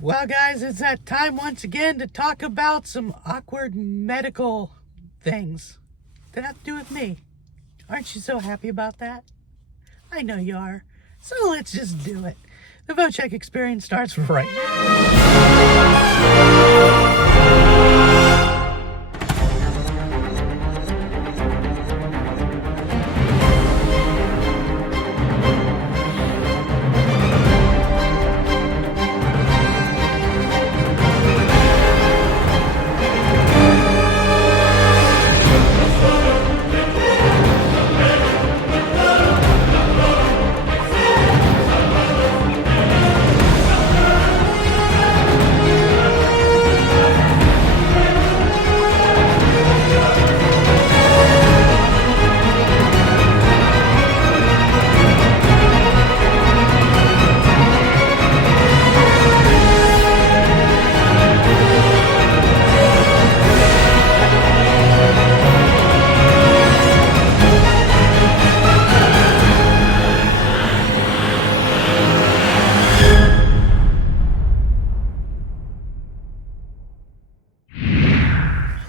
Well, guys, it's that time once again to talk about some awkward medical things that have to do with me. Aren't you so happy about that? I know you are. So let's just do it. The Vochek experience starts right now.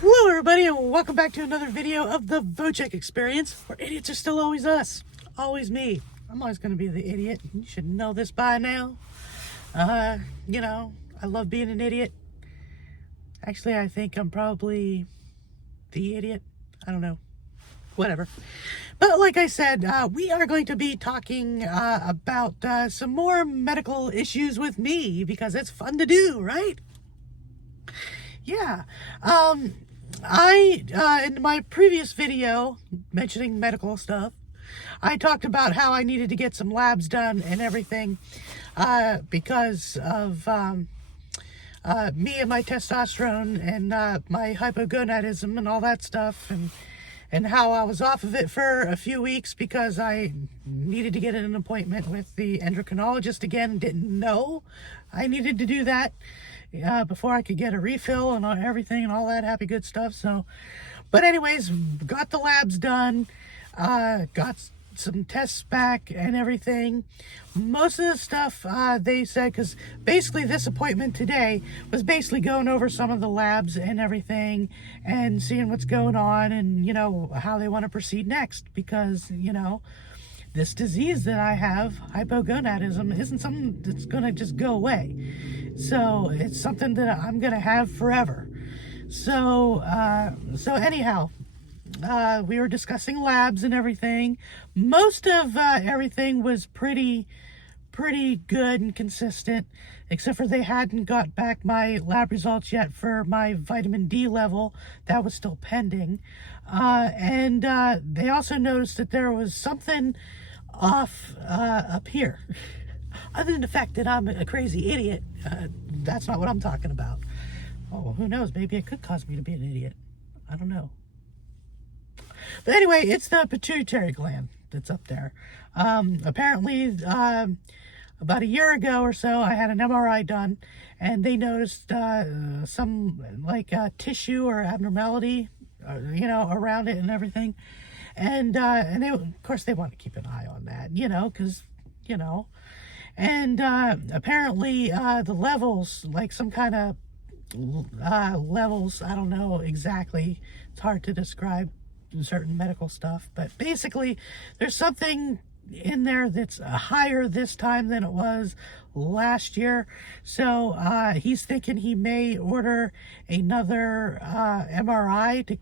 Hello everybody and welcome back to another video of the Vochek experience, where idiots are still always us. Always me. I'm always going to be the idiot. You should know this by now. I love being an idiot. Actually, I think I'm probably the idiot. I don't know. Whatever. But like I said, we are going to be talking about some more medical issues with me, because it's fun to do, right? Yeah. In my previous video mentioning medical stuff, I talked about how I needed to get some labs done and everything, because of me and my testosterone and my hypogonadism and all that stuff, and how I was off of it for a few weeks because I needed to get an appointment with the endocrinologist again. Didn't know I needed to do that before I could get a refill and everything and all that happy good stuff. So, but anyways, got the labs done, got some tests back and everything. Most of the stuff they said, because basically this appointment today was basically going over some of the labs and everything and seeing what's going on and, how they want to proceed next, because, this disease that I have, hypogonadism, isn't something that's going to just go away. So it's something that I'm going to have forever. So anyhow, we were discussing labs and everything. Most of everything was pretty good and consistent, except for they hadn't got back my lab results yet for my vitamin D level. That was still pending. And they also noticed that there was something off up here. Other than the fact that I'm a crazy idiot, that's not what I'm talking about. Oh, who knows? Maybe it could cause me to be an idiot. I don't know. But anyway, it's the pituitary gland that's up there. Apparently, about a year ago or so, I had an MRI done, and they noticed some tissue or abnormality, around it and everything. And they, of course, they want to keep an eye on that, because, and apparently the levels, like some kind of levels, I don't know exactly, it's hard to describe certain medical stuff, but basically there's something in there that's higher this time than it was last year. So he's thinking he may order another MRI to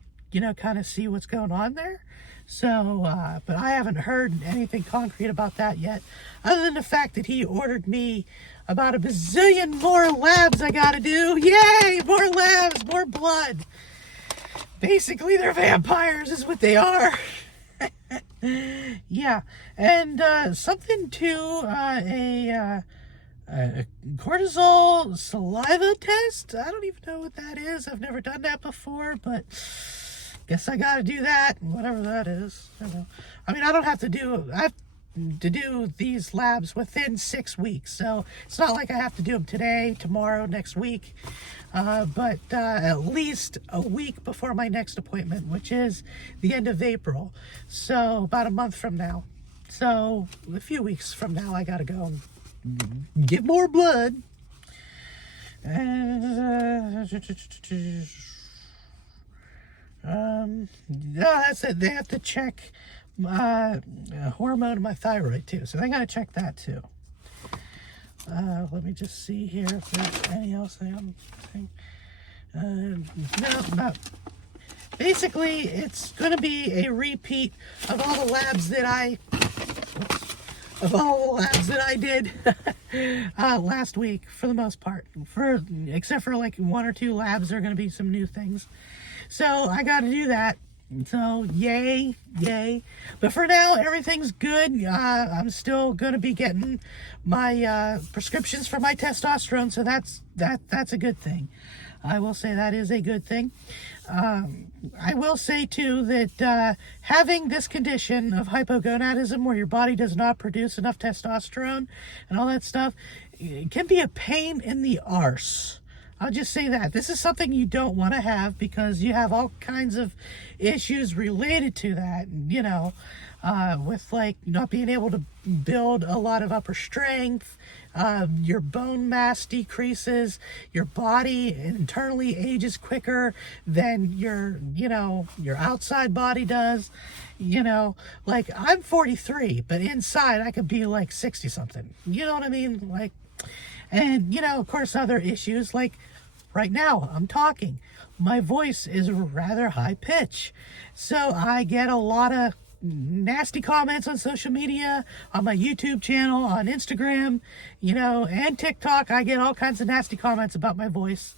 kind of see what's going on there. So but I haven't heard anything concrete about that yet, other than the fact that he ordered me about a bazillion more labs I gotta do. Yay, more labs, more blood. Basically, they're vampires is what they are. Yeah, and something to a cortisol saliva test. I don't even know what that is. I've never done that before, but guess I gotta do that, whatever that is. I mean, I have to do these labs within 6 weeks, so it's not like I have to do them today, tomorrow, next week, but at least a week before my next appointment, which is the end of April, so about a month from now. So a few weeks from now, I gotta go and give more blood. And no, that's it. They have to check my hormone in my thyroid too, so they got to check that too. Let me just see here if there's any else I'm saying. No. Basically, it's going to be a repeat of all the labs that I did last week, for the most part. Except for like 1 or 2 labs, there are going to be some new things. So I got to do that. So yay. But for now, everything's good. I'm still going to be getting my prescriptions for my testosterone, so that's a good thing. I will say that is a good thing. I will say too that having this condition of hypogonadism, where your body does not produce enough testosterone and all that stuff, it can be a pain in the arse. I'll just say that. This is something you don't want to have, because you have all kinds of issues related to that, with like not being able to build a lot of upper strength, your bone mass decreases, your body internally ages quicker than your outside body does. Like I'm 43, but inside I could be like 60 something. You know what I mean? Like, and of course, other issues like right now I'm talking, my voice is rather high pitch, so I get a lot of nasty comments on social media, on my YouTube channel, on Instagram, and TikTok. I get all kinds of nasty comments about my voice,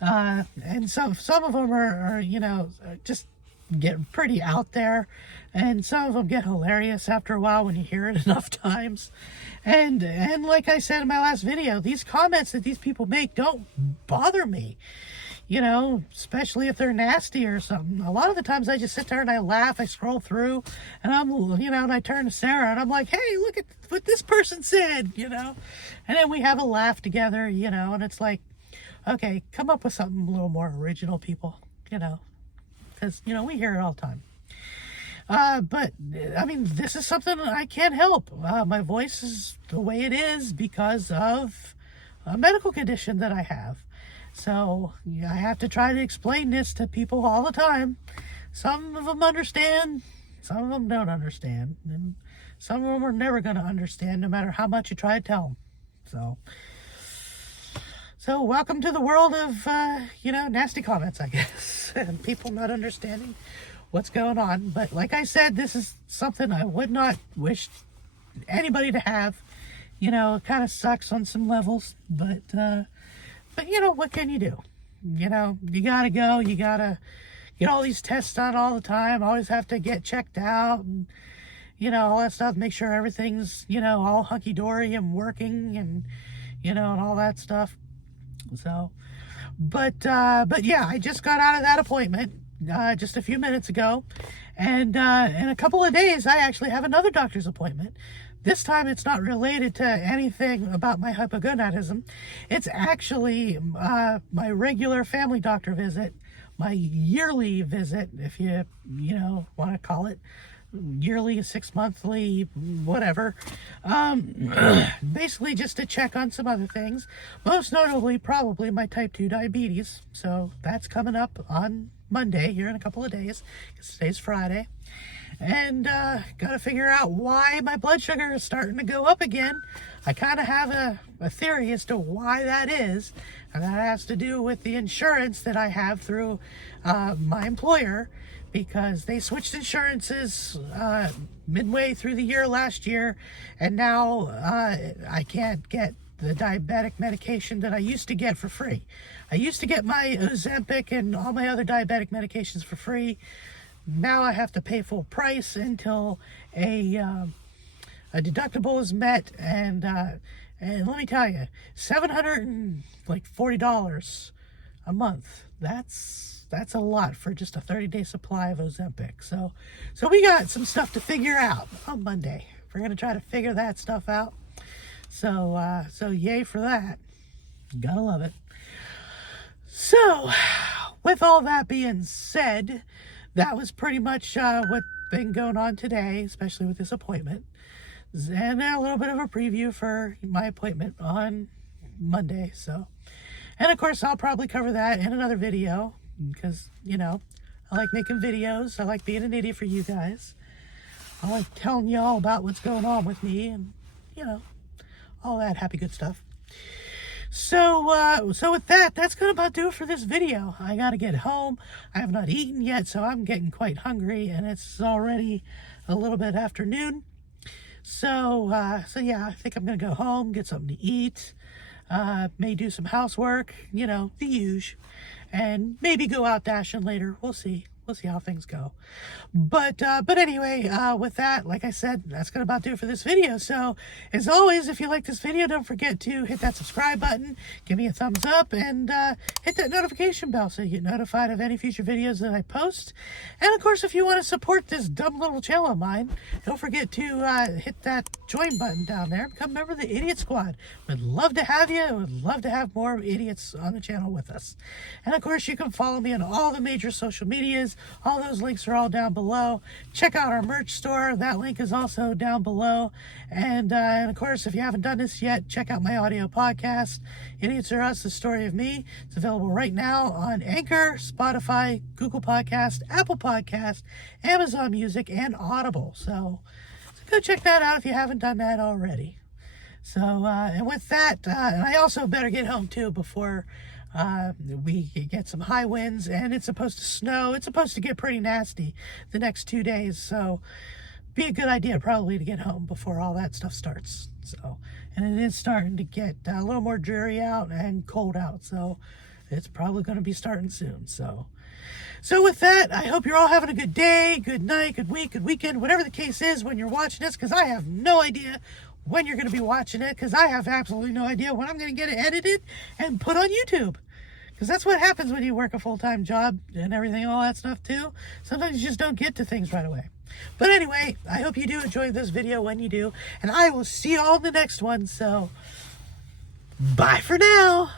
and some of them are just get pretty out there, and some of them get hilarious after a while when you hear it enough times. And like I said in my last video, these comments that these people make don't bother me, especially if they're nasty or something. A lot of the times I just sit there and I laugh, I scroll through, and and I turn to Sarah and I'm like, hey, look at what this person said, and then we have a laugh together, and it's like, okay, come up with something a little more original, people, because, we hear it all the time. But I mean, this is something I can't help. My voice is the way it is because of a medical condition that I have. So I have to try to explain this to people all the time. Some of them understand, some of them don't understand, and some of them are never going to understand no matter how much you try to tell them. So welcome to the world of, nasty comments, I guess, and people not understanding what's going on. But like I said, this is something I would not wish anybody to have. It kind of sucks on some levels, but what can you do? You gotta go, you gotta get all these tests done all the time, always have to get checked out, and all that stuff, make sure everything's all hunky-dory and working, and and all that stuff. So but yeah, I just got out of that appointment just a few minutes ago, and in a couple of days I actually have another doctor's appointment. This time it's not related to anything about my hypogonadism. It's actually my regular family doctor visit, my yearly visit, if you want to call it yearly, 6 monthly, whatever. Basically just to check on some other things, most notably probably my type 2 diabetes. So that's coming up on Monday here in a couple of days, because today's Friday. And got to figure out why my blood sugar is starting to go up again. I kind of have a theory as to why that is, and that has to do with the insurance that I have through my employer, because they switched insurances midway through the year last year, and now I can't get the diabetic medication that I used to get for free. I used to get my Ozempic and all my other diabetic medications for free. Now I have to pay full price until a deductible is met, and let me tell you, $740 a month. That's a lot for just a 30-day supply of Ozempic. So we got some stuff to figure out on Monday. We're gonna try to figure that stuff out. So yay for that. Gotta love it. So, with all that being said, that was pretty much what's been going on today, especially with this appointment. And a little bit of a preview for my appointment on Monday. So, And of course, I'll probably cover that in another video because, you know, I like making videos. I like being an idiot for you guys. I like telling y'all about what's going on with me and, you know, all that happy good stuff. So with that, that's going to about do it for this video. I got to get home. I have not eaten yet, so I'm getting quite hungry, and it's already a little bit afternoon. So yeah, I think I'm going to go home, get something to eat, may do some housework, you know, the usual, and maybe go out dashing later. We'll see. We'll see how things go. But anyway, with that, like I said, that's going to about do it for this video. So, as always, if you like this video, don't forget to hit that subscribe button, give me a thumbs up, and hit that notification bell so you get notified of any future videos that I post. And, of course, if you want to support this dumb little channel of mine, don't forget to hit that join button down there. Become a member of the Idiot Squad. Would love to have you. Would love to have more idiots on the channel with us. And, of course, you can follow me on all the major social medias. All those links are all down below. Check out our merch store. That link is also down below. And of course, if you haven't done this yet, check out my audio podcast, Idiots Are Us, The Story of Me. It's available right now on Anchor, Spotify, Google Podcast, Apple Podcast, Amazon Music, and Audible. So go check that out if you haven't done that already. So, and with that, and I also better get home too before we get some high winds, and it's supposed to snow. It's supposed to get pretty nasty the next 2 days, so be a good idea probably to get home before all that stuff starts. So, and it is starting to get a little more dreary out and cold out, so it's probably going to be starting soon. So with that, I hope you're all having a good day, good night, good week, good weekend, whatever the case is when you're watching this, because I have no idea when you're going to be watching it, because I have absolutely no idea when I'm going to get it edited and put on YouTube. Because that's what happens when you work a full-time job and everything, all that stuff too. Sometimes you just don't get to things right away. But anyway, I hope you do enjoy this video when you do, and I will see you all in the next one. So, bye for now.